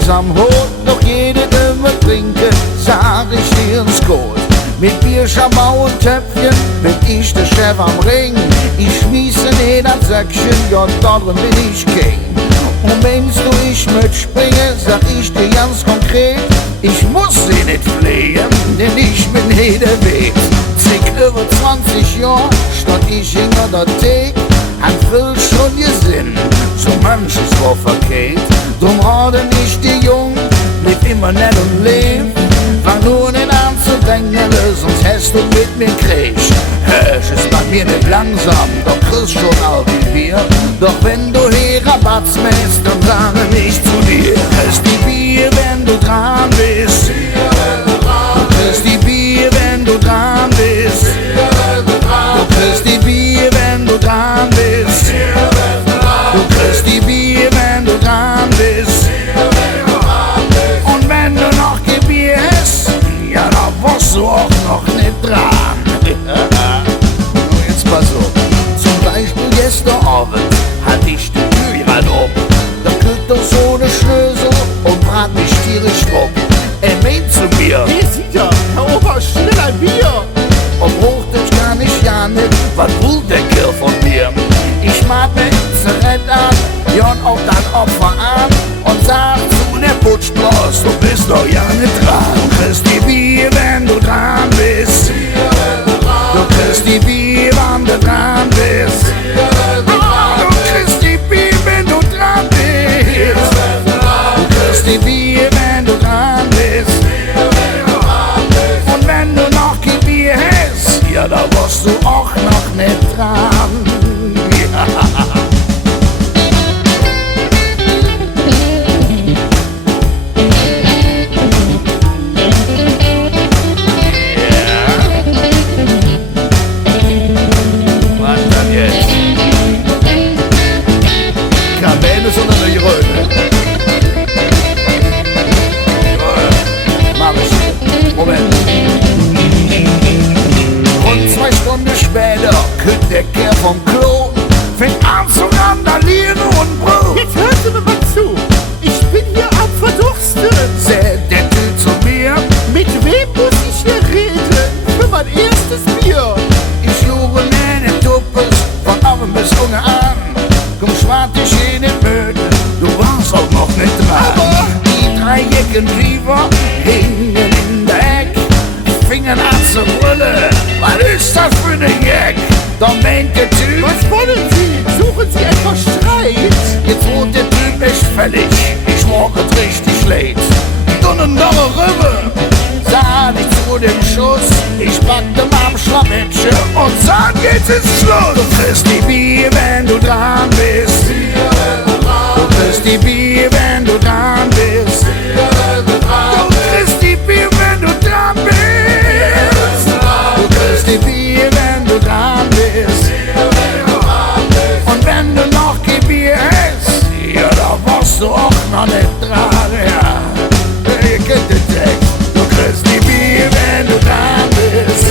einsam holt, doch jede Dürre trinke, sag ich dir ins Gold. Mit Bierschabau und Töpfchen bin ich der Chef am Ring. Ich schmiesse in das Säckchen, ja darin bin ich King. Und wenn's du ich mitspringe, sag ich dir ganz konkret, ich muss sie nicht fliehen, denn ich bin jeder Weg. Zick über 20 Jahre stand ich hinter der Theke, han will schon gesinn, so manches war verkehrt. Drum rate ich dir jung, leb immer nett und leb, fang nur den an zu denken, sonst hast du mit mir Krieg. Es ist bei mir nicht langsam, doch kriegst schon all wie wir. Doch wenn du hier Rabatz mäst, dann sage ich zu dir, kriegst die Bier, wenn du dran bist. Du kriegst die Bier, wenn du dran bist. Du kriegst die Bier, wenn du dran bist. Du kriegst die Bier, wenn du dran bist. Und wenn du noch Bier hast, ja, da warst du auch noch nicht dran. Jetzt pass auf, zum Beispiel gestern Abend hatte ich die Tür auf. Da kriegt doch so eine Schnösel und brat mich tierisch drauf. Er meint zu mir, Hier sieht er, Herr Opa, schnell ein Bier. ob Hochdeutsch kann ich ja nicht, was will der Kerl von mir? Ich mag mir Zigarette an, ja und auch das Opfer an und sag zu der Putschbloss, du bist doch ja nicht dran. Du kriegst die Bier, wenn du dran bist. Du kriegst die Bier, wenn du dran bist. Du kriegst die Bier, wenn du dran bist. Du kriegst die Bier, wenn du dran bist. Und wenn du noch kein Bier hast, ja, da warst du auch noch nicht dran. Ja. Kamelle sondern eine Röhre. Mach ich. Moment. Rund 2 Stunden später kühlt der Kerl vom Klo, fängt an zu randalieren und brüllt. Jetzt hören Sie mir mal zu. Ich bin hier am Verdursten. Sagt der Typ zu mir, Mit wem muss ich hier reden? Für mein erstes Bier. ich luge mir den Tuppes von oben bis unten an. Komm, schwart dich in den Möden, du warst auch noch nicht dran. Aber die 3 Jecken Lieber hingen in der Eck, fingen an zu brüllen. Was ist das für eine Jeck? Da meint der Typ, was wollen Sie? Suchen Sie etwa Streit? jetzt wurde der Typ echt fällig, ich mag es richtig schlecht. Dunnen rüber, sah ich zu dem Schuss, ich packte mal am Schlammhäppchen und sag, jetzt ist Schluss. Du kriegst die Bier, wenn du dran bist. Du kriegst die Bier, wenn du dran bist. Du kriegst die Bier, wenn du dran bist. Du kriegst die Bier, wenn du dran bist. Und wenn du noch kein Bier hast, ja, da warst du auch noch nicht dran, ja. Ihr kennt den Text. Du kriegst die Bier, wenn du dran bist.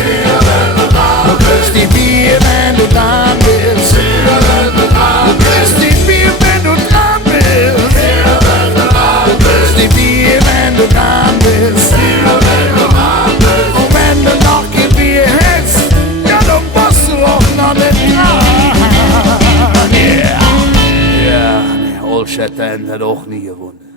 Du kriegst die Bier, wenn du dran bist. Du kriegst die Bier, wenn du dran bist. Du kriegst die Bier, wenn du dran bist. Und wenn du noch kein Bier hast, ja, dann warst du auch noch nicht dran. Yeah. Ja, der Old Shatterhand hat auch nie gewonnen.